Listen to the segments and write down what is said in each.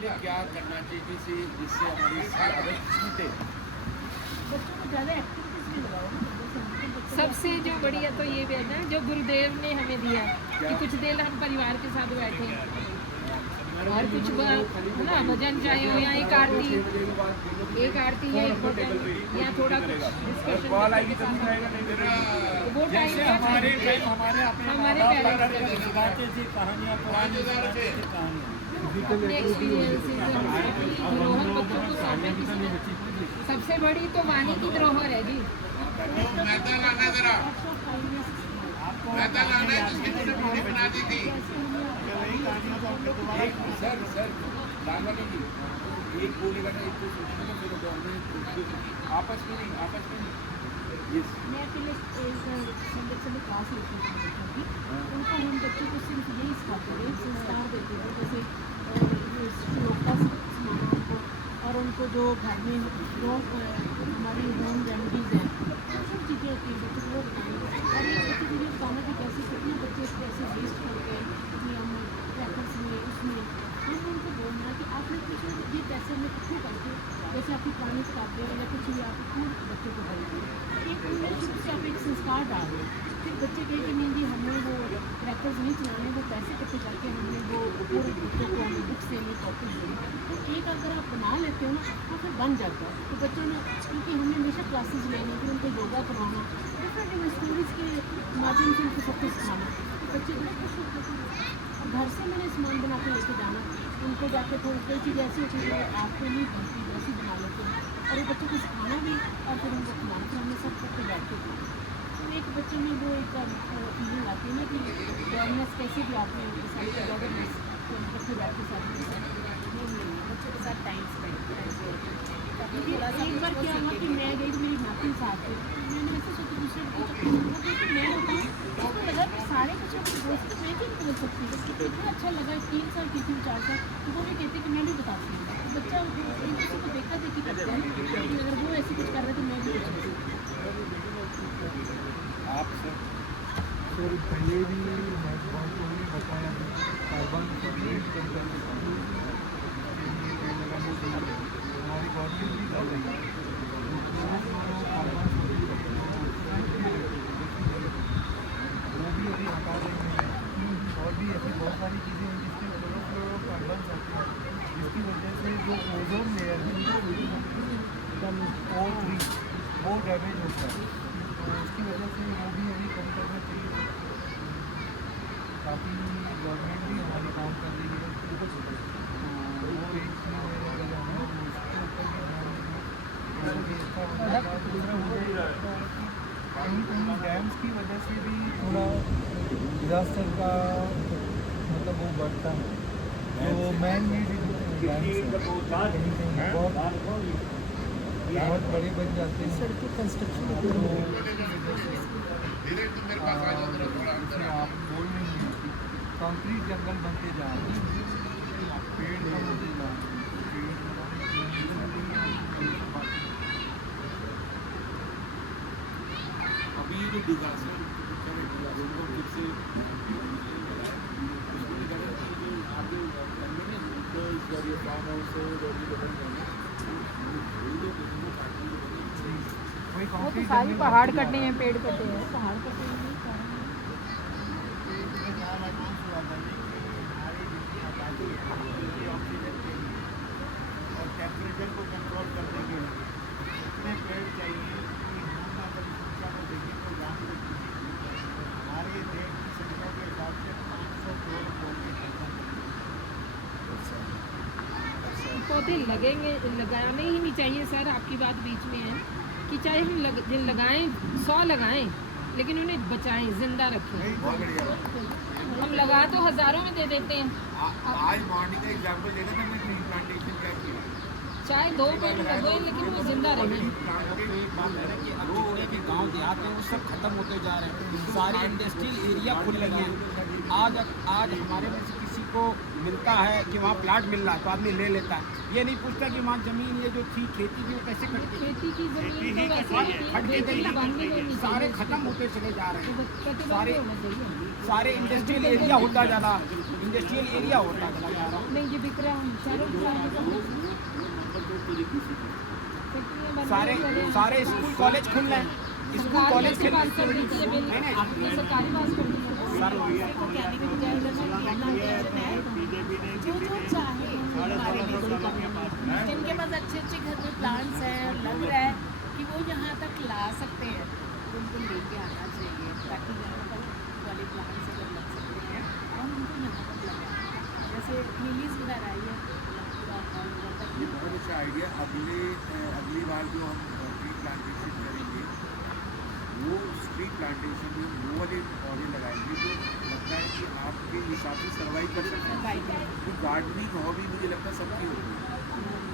लिए क्या करना चाहिए जिससे हमारी आदत छूटे? बच्चों को ज़्यादा एक्टिविटीज़ भी लगाओ ना, जैसे हमको बच्चे सबसे जो बढ़िया तो ये भी है ना जो गुरुदेव ने हमें दिया कि कुछ देर हम परिवार के साथ बैठे और कुछ है ना भजन चाहे हो या एक आरती या एक भजन या थोड़ा कुछ डिस्कशन वो टाइम हमारे पेरेंट्स अपने एक्सपीरियंसेस धरोहर बच्चों को सौंपे सबसे बड़ी तो वाणी की धरोहर है जी। सर लालवानी जी एक बोलेगा ना, एक तो सोचेगा ना, फिर आपस में नहीं यस। मैं पहले संगत से क्लास लेती थी बच्चों की, उनको हम बच्चों को सिर्फ यही सिखाते थे, संस्कार देते थे, जैसे श्लोक का सुनाना उनको, और उनको जो घर में हमारी होम रेमेडीज़ हैं वो सब चीज़ें होती हैं बच्चों को वो बताएँ। और ये बच्चे चीज़ें बताना कि कैसे कितने बच्चे पैसे वेस्ट करते हैं कि हम क्रैकर्स में उसमें, हम उनको बोलना कि आपने कुछ ये पैसे में क्यों करते, जैसे आपकी पुरानी किताबें या कुछ भी आप क्यों बच्चों को बोलते हैं, एक उनमें शुरू से आप एक संस्कार डाल दें। फिर बच्चे कहें कि नहीं जी हमें वो क्रैकर्स नहीं चलाने, वो पैसे इकट्ठे करके हमने वो पूरे बच्चों को हमें बुक्स देनी, कॉपीज देनी, तो एक अगर आप बना लेते हो ना तो फिर बन जाता है। तो बच्चों ने क्योंकि हमें हमेशा क्लासेस लेनी, फिर उनको योगा करवाना, डिफरेंट स्टोरीज़ के माध्यम से उनको सब कुछ सिखाना, तो बच्चे बड़े खुश होते थे। और घर से मैंने सामान बना के लेके जाना, उनको जाके थोड़ी कोई चीज़ ऐसी होती है आपको नहीं बनती वैसी बना लेते हैं, और ये बच्चों को सिखाना भी और फिर उनको खिलाना, फिर हमने सब करके बैठते थे। तो एक बच्चे में वो एक फीलिंग आती है ना कि अवेयरनेस कैसे भी आपने सारी अवेयरनेस बच्चे बैठे साथ बच्चों के साथ टाइम स्पेंड एक बार क्या हुआ कि मैं गई तो मेरी नाती साथ थी, मैंने ऐसे सोचा दूसरे को मैं बताऊँ, उसको लगा कि सारे बच्चों को दोस्त मैं क्यों बोल सकती हूँ, इतना अच्छा लगा। 3 साल की थी 4 साल, तो वो भी कहते कि मैं भी बताती हूँ, तो बच्चा एक दूसरे को देखा देखी करता है, लेकिन अगर वो ऐसे कुछ कर रहे तो मैं भी कुछ आप सर पहले भी मैं बहुत लोगों ने बताया है कार्बन लगाने से हमारी गवर्नमेंट भी कर रही है, वो भी अभी हटा रहे हैं, और भी ऐसी बहुत सारी चीज़ें हैं जिसके फ्लोरोफ्लोरोकार्बन आते हैं, जिसकी वजह से जो ओजोन लेयर है O3 वो डैमेज होता है, तो उसकी वजह से वो भी अभी कम करना चाहिए। काफ़ी गवर्नमेंट भी हमारी काम कर रही है, तो वो एक चीज़ है अगर हमें उसके ऊपर भी ध्यान देना, कहीं कहीं डैम्स की वजह से भी थोड़ा डिज़ास्टर का मतलब वो बढ़ता है, जो मैन मेड डैम्स कहीं कहीं बहुत बड़े बन जाते हैं, सड़कें कंस्ट्रक्शन तो आप बोल रही हैं कि कंक्रीट जंगल बनते जा रहे हैं, पेड़ कम होते जा रहे हैं, अभी ये जो डिजास्टर उनको फिर से फार्म हाउस वो तो सारी पहाड़ कटे हैं, पेड़ कटे हैं, पहाड़ का पेड़ नहीं और टेम्परेचर को कंट्रोल करने के लिए कितने पेड़ चाहिए कि हम अगर संख्या को देखें तो जान हमारे देश की संख्या के हिसाब से 500 करोड़ पौधे पौधे लगेंगे, लगाने ही नहीं चाहिए सर। आपकी बात बीच में है कि चाहे हम लगाएं 100 लगाएं, लेकिन उन्हें बचाएं, जिंदा रखें। हम लगा तो हज़ारों में दे देते हैं। आज मॉर्निंग का एग्जाम्पल देना था, मैं ट्री प्लांटेशन क्या किया, चाहे 2 पेड़ लगे लेकिन वो जिंदा रहें। गांव देहात में वो सब खत्म होते जा रहे हैं, सारी इंडस्ट्रियल एरिया खुल रही है। आज हमारे में से किसी को मिलता है कि वहाँ प्लाट मिल रहा है तो आदमी ले लेता है, ये नहीं पूछता कि वहाँ ज़मीन ये जो थी खेती की वो कैसे कट गई, खेती की जमीन तो वैसे हट गई, सारे खत्म होते चले जा रहे हैं, सारे सारे इंडस्ट्रियल एरिया होता जा रहा, इंडस्ट्रियल एरिया होता चला जा रहा। नहीं ये बिक रहा है सारे सारे स्कूल कॉलेज खुल रहे हैं, स्कूल कॉलेज से पास कर दीजिए बिल, आपने सरकारी पास कर दीजिए। जो चाहे हमारे जिनके पास अच्छे अच्छे घर में प्लांट्स हैं, लग रहा है कि वो यहाँ तक ला सकते हैं, उनको लेके आना चाहिए ताकि यहाँ पर वाले प्लांट्स अगर लग सकते हैं और उनको यहाँ तक लगाएं। जैसे लिलीज वगैरह आई है ये बहुत अच्छा आइडिया। अगली बार जो हम ट्री प्लांटेशन करेंगे वो स्ट्रीट प्लांटेशन में वो वाले पौधे लगाएंगे जो लगता है कि आपके हिसाब से सर्वाइव कर सकते हैं। तो गार्डनिंग हॉबी मुझे लगता है सबकी होगी,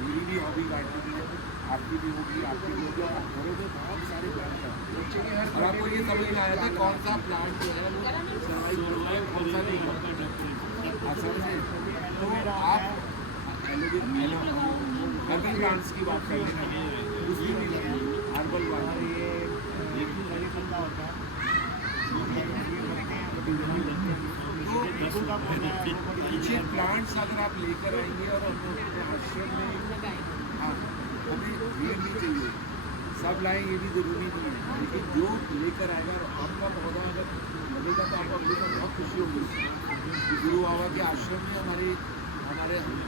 मेरी भी हॉबी गार्डनिंग है, आपकी भी होगी, आपकी भी होगी। और घरों में बहुत सारे प्लांट हैं और आपको ये समझ में आया था कौन सा प्लांट जो है वो सर्वाइव करता है, कौन सा नहीं करता। आप समझे? तो आप हर्बल प्लांट्स की बात कर रहे हैं, दूसरी भी हर्बल प्लांट अच्छे प्लांट्स अगर आप लेकर आएंगे और अपने आश्रम में, हाँ हमें भीड़ नहीं चाहिए, सब लाएं ये भी ज़रूरी नहीं है, लेकिन जो लेकर आएगा और आपका पौधा अगर लगेगा तो आपको अपने को बहुत खुशी होगी। गुरु बाबा के आश्रम में हमारे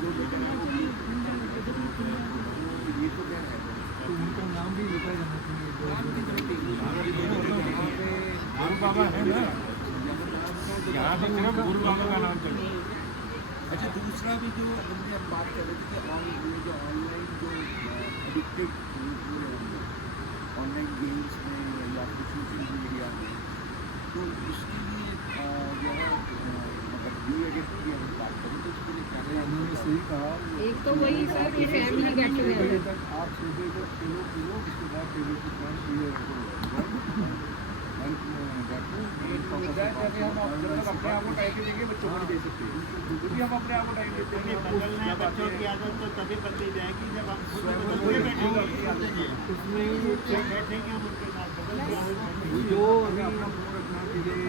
जो बेटे हैं वो ये तो क्या है, तो उनका नाम भी लिखा जाना चाहिए। नाम की जरूरत नहीं, गुरु बाबा है ना, यहाँ पे सिर्फ गुरु बाबा का नाम चाहिए। अच्छा, दूसरा भी जो हमने अब बात कर रहे थे कि जो ऑनलाइन जो एडिक्टेड ऑनलाइन गेम्स में या फिर सोशल मीडिया में, तो उसके लिए जो है न्यू एडिक्ट की अगर बात करें तो उसके लिए क्या उन्होंने सही कहा, एक तो वही सर कि फैमिली गेट टुगेदर तक आप सुबह तक खेलो, उसके बाद टेबल पर पॉइंट ये जैसे हम अपने आप को टाइम देंगे बच्चों को नहीं दे सकते, क्योंकि हम अपने आप को टाइम देते हैं। बदलना बच्चों की आदत तो तभी बदली जाएगी जब हम खुद बदलते बैठेंगे, उसमें बैठेंगे हम उनके साथ बदल जो अभी अपना फोन रखना चाहिए।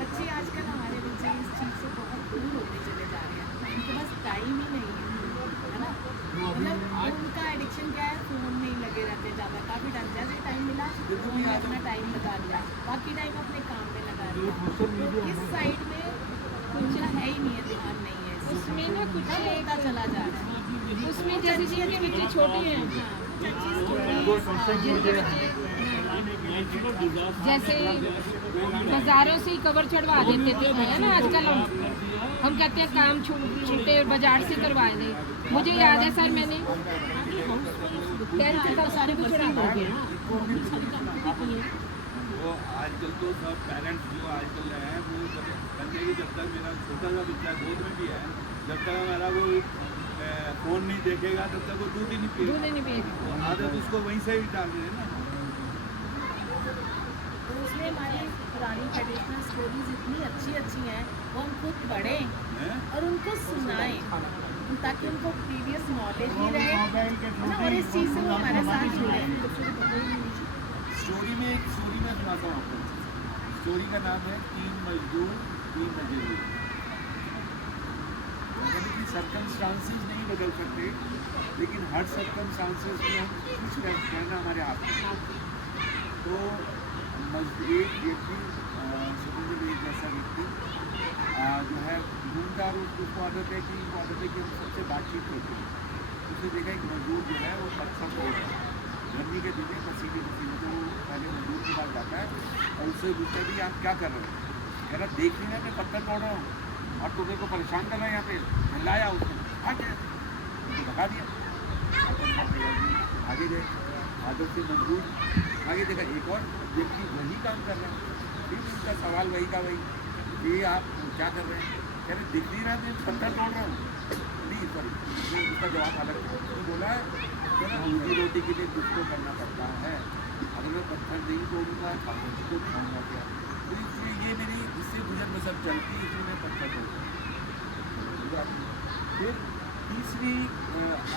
बच्चे आजकल हमारे बच्चे इस चीज़ से बहुत दूर होते चले जा रहे हैं, उनके पास टाइम ही नहीं है ना, मतलब उनका एडिक्शन क्या है, फ़ोन में ही लगे रहते हैं ज़्यादा, काफ़ी टाइम जैसे टाइम मिला फ़ोन में अपना टाइम लगा दिया, बाकी टाइम अपने काम में लगा दिया। तो इस साइड में उनका है ही नहीं है, ध्यान नहीं है, उसमें ना कुछ होता चला जा रहा है। उसमें जैसे जिनके बच्चे छोटे हैं, जैसे बाजारों से कवर चढ़वा देते थे है ना, आजकल हम कहते हैं काम छूटे बाजार से करवाए थे। मुझे याद है सर मैंने 10th तक सारे को चढ़ा हो गया। वो आजकल तो सब पेरेंट्स जो आजकल हैं वो जब तक मेरा छोटा सा बच्चा गोद में भी है, जब तक हमारा वो फ़ोन नहीं देखेगा तब तक वो दूध ही नहीं पिएगा। आदत उसको वहीं से ही डाल रहे हैं ना। तो उसमें हमारी पुरानी ट्रेडिशनल स्टोरीज इतनी अच्छी हैं, वो हम खुद पढ़ें और उनको सुनाएं ताकि उनको प्रीवियस नॉलेज भी रहे है ना, और इस चीज़ से वो हमारे साथ जुड़े। स्टोरी में सुनाता हूँ आपको। स्टोरी का नाम है 3 मजदूर 3 मजदूर। यानी कि सर्कमस्टांसेस नहीं बदल सकते, लेकिन हर सर्कमस्टांसेस में हम कुछ रहना हमारे हाथ में। तो एक व्यक्ति समुद्र में जैसा व्यक्ति जो है घूमता, उसको आदत है कि हम सबसे बातचीत करते हैं। उसने देखा एक मजदूर जो है वो पत्थर तोड़ रहा है, गर्मी के दिन में पसीने तो पहले मजदूर के पास जाता है और उससे पूछता है कि आप क्या कर रहे हो? कह रहा देख रहे हैं मैं पत्थर तोड़ रहा हूँ और तुम्हें को परेशान कर रहा है, यहाँ पे लाया उसने हट भगा दिया। आगे गए, आदत से मजदूर आगे देखा एक और व्यक्ति वही काम कर रहा है, फिर उनका सवाल वही का वही, ये आप क्या कर रहे हैं? कह रहे दिख नहीं रहा, मैं पत्थर तोड़ रहा हूँ। नहीं सॉरी, उसका जवाब अलग था। तो बोला है रोजी रोटी के लिए कुछ तो करना पड़ता है, अगर मैं पत्थर नहीं तोड़ूंगा तो खाऊंगा क्या? तो इसलिए ये मेरी इससे गुजर बसर चलती है, इसलिए मैं पत्थर तोड़ूंगा। फिर तीसरी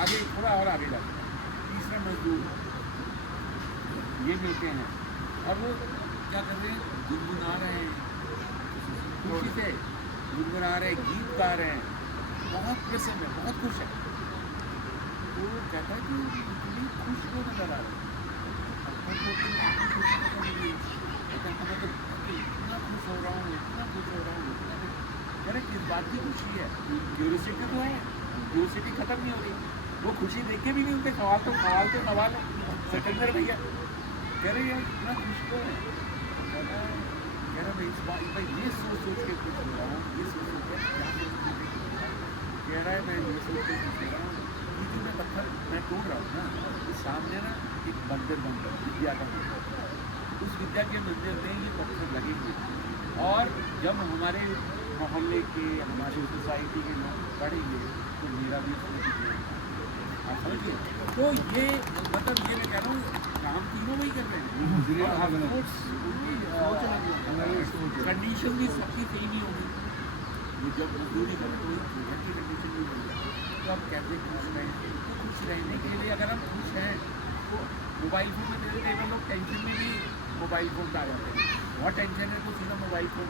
आगे थोड़ा और आगे जाते हैं, तीसरा मजदूर ये मिलते हैं और वो क्या कर रहे हैं, गुनगुना रहे हैं, खुशी से गुनगुना रहे, गीत गा रहे हैं, बहुत प्रसन्न है, बहुत खुश है। तो वो कहता है कि इतनी खुश क्यों नजर आ रहे हैं? कहता है कि इतनी खुशी क्यों नहीं है? कहता है मैं तो इतना खुश हो रहा हूँ, इतना खुश हो रहा हूँ, इतना खुश। कह रहे किस बात की खुशी है? क्यूरियोसिटी तो है, क्यूरियोसिटी खत्म नहीं हो रही। वो खुशी देख के भी नहीं उनके सवाल तो सवाल है। सिकंदर भैया कह रहे यार इतना खुश क्यों है? कह रहा मैं इस बात भाई ये सोच के खुश हो रहा हूँ, ये सोच के क्या सोच के खुश हो रहा हूँ। कह रहा है मैं ये सोच के खुश हो रहा हूँ कि जो मैं पत्थर मैं तोड़ रहा हूँ ना, तो सामने ना एक मंदिर बन रहा है, विद्या का मंदिर। उस विद्या के मंदिर में ये पत्थर लगे हुए, और जब हमारे मोहल्ले के, हमारी सोसाइटी के लोग पढ़ेंगे तो मेरा भी उसमें दिखेगा। आप समझिए? तो ये मतलब ये मैं कह रहा हूँ काम तीनों वही कर रहे हैं। कंडीशन भी सबकी सेम ही होगी। ये जब मजदूरी करें तो घर की कंडीशन भी होगी। तो आप कैसे खुश रहें? तो खुश रहने के लिए अगर हम खुश हैं तो मोबाइल फ़ोन में कई बार लोग टेंशन में भी मोबाइल फ़ोन आ जाते हैं। बहुत टेंशन है तो सीधा मोबाइल फ़ोन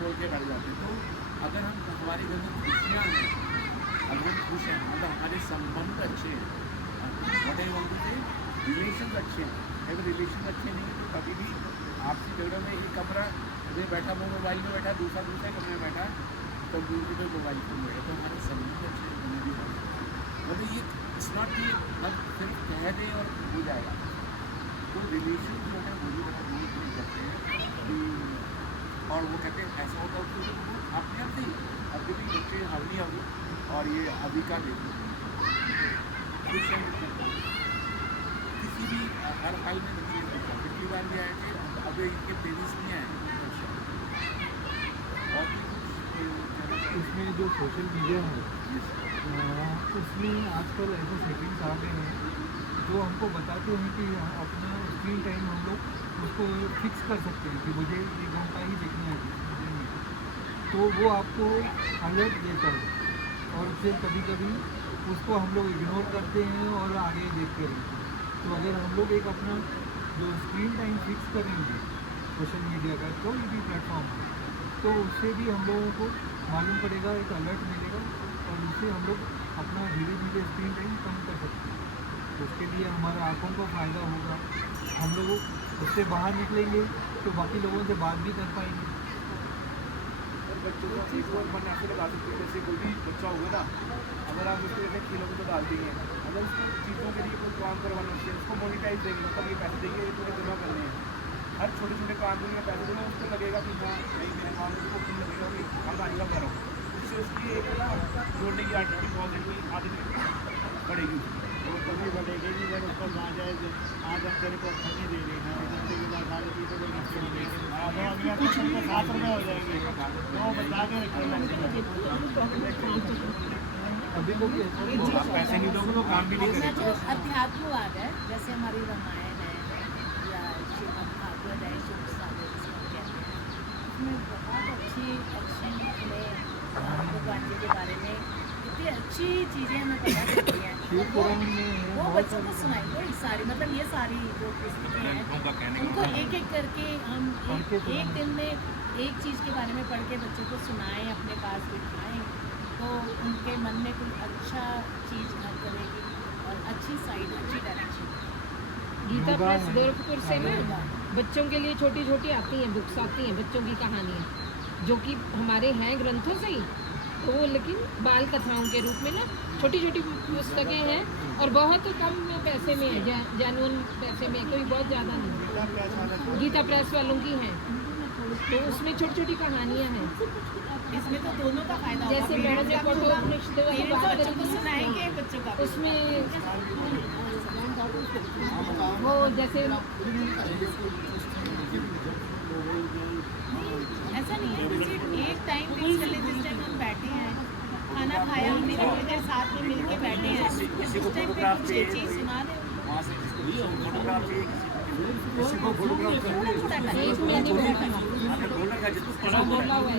छोड़ के बैठ जाते हैं। तो अगर हम हमारे घर में खुशियाँ हैं, अगर हम खुश हैं, मतलब हमारे संबंध अच्छे हैं, बड़े लोगों से रिलेशन अच्छे हैं। अगर रिलेशन अच्छे नहीं तो कभी भी आपसी झगड़े में एक कमरा में बैठा, वो मोबाइल में बैठा, दूसरे कमरे में बैठा, कंप्यूटर पे मोबाइल फोन बैठा, तो हमारे संबंध अच्छे होने भी बहुत। मतलब ये इट्स नॉट कि हम सिर्फ कह दें और हो जाएगा। तो रिलेशन जो है वो भी बहुत नहीं करते हैं कि, और वो कहते हैं ऐसा होता है तो अपने आप से ही अभी भी बच्चे अभी और ये अभी का देखो खुश हैं, किसी भी हर हाल में बच्चे पिछली बार भी आए थे, अभी इनके पेरेंट्स नहीं आए। और इसमें जो सोशल मीडिया है उसमें आजकल ऐसे सेटिंग्स आ गए हैं जो हमको बताते हैं कि अपना स्क्रीन टाइम हम लोग उसको फिक्स कर सकते हैं कि मुझे 1 घंटा ही देखना है, तो वो आपको अलर्ट देता है। और फिर कभी कभी उसको हम लोग इग्नोर करते हैं और आगे देखते रहते हैं। तो अगर हम लोग एक अपना जो स्क्रीन टाइम फिक्स करेंगे सोशल मीडिया का कोई भी प्लेटफॉर्म है, तो उससे भी हम लोगों को मालूम पड़ेगा, एक अलर्ट मिलेगा, और उससे हम लोग अपना धीरे धीरे स्क्रीन टाइम कम कर सकते हैं। तो उसके लिए हमारा आँखों को फ़ायदा होगा, हम लोग उससे बाहर निकलेंगे तो बाकी लोगों से बात भी कर पाएंगे। बच्चों को एक और मन ऐसे लगा सकते हैं, जैसे कोई भी बच्चा होगा ना, अगर आप उसको जैसे खेलों में तो डाल देंगे, अगर उसको चीज़ों के लिए कोई काम करवाना चाहिए, उसको मोनिटाइज देंगे, मतलब ये पैसे देंगे, ये पूरे जमा करने हैं, हर छोटे छोटे काम के लिए पैसे देंगे, उसको लगेगा कि हाँ नहीं मेरे काम में उसको क्यों लगेगा कि हम आगे कर रहा हूँ। उससे उसकी एक ना जोड़ने की आदत बढ़ेगी, वो कभी बढ़ेगी नहीं जब उसको कहा जाए आज हम तेरे को खर्ची दे रहे हैं, 1 घंटे के बाद साढ़े 3 को खर्चे नहीं देंगे, अगले कुछ उनको 7 रुपये हो जाएंगे, तो वो बता के अभी लोग पैसे नहीं दोगे तो काम भी नहीं इसमें करेंगे। जो अध्यात्मवाद है, जैसे हमारी रामायण है या श्रीमद् भागवत है, शुभ सागर जिसको कहते हैं, उसमें बहुत अच्छी हमें भगवान जी के बारे में इतनी अच्छी चीज़ें हमें पता चलती हैं। शिवपुराण में वो बच्चों को सुनाई वही सारी, मतलब ये सारी जो पुस्तकें हैं उनको एक एक करके हम एक दिन में एक चीज़ के बारे में पढ़ के बच्चों को सुनाएं, अपने पास बिठाएं, तो उनके मन में कोई अच्छा चीज़ घर करेगी और अच्छी साइड, अच्छी डायरेक्शन। गीता प्रेस गोरखपुर से ना बच्चों के लिए छोटी छोटी आती हैं, बुक्स आती हैं बच्चों की कहानियाँ, जो कि हमारे हैं ग्रंथों से ही, तो वो लेकिन बाल कथाओं के रूप में ना छोटी छोटी पुस्तकें हैं, और बहुत कम पैसे में है, जानवन पैसे में, कोई बहुत ज़्यादा नहीं। गीता प्रेस वालों की हैं, तो उसमें छोटी छोटी कहानियाँ हैं। इसमें तो दोनों का फायदा होगा, जैसे मैडम ने बच्चों को सुनाएंगे, बच्चों का उसमें वो जैसे ऐसा नहीं है कि सिर्फ एक टाइम फिक्स कर ले, जिस टाइम हम बैठे हैं, खाना खाया हमने, थोड़ी देर साथ में मिल के बैठे हैं, उस टाइम पे कुछ एक चीज़ सुना दे, वहाँ से फोटोग्राफ चाहिए, किसी को फोटोग्राफ थोड़ा थोड़ा टाइम, एक में नहीं बैठा ढोलक है जिसको बोला हुआ है।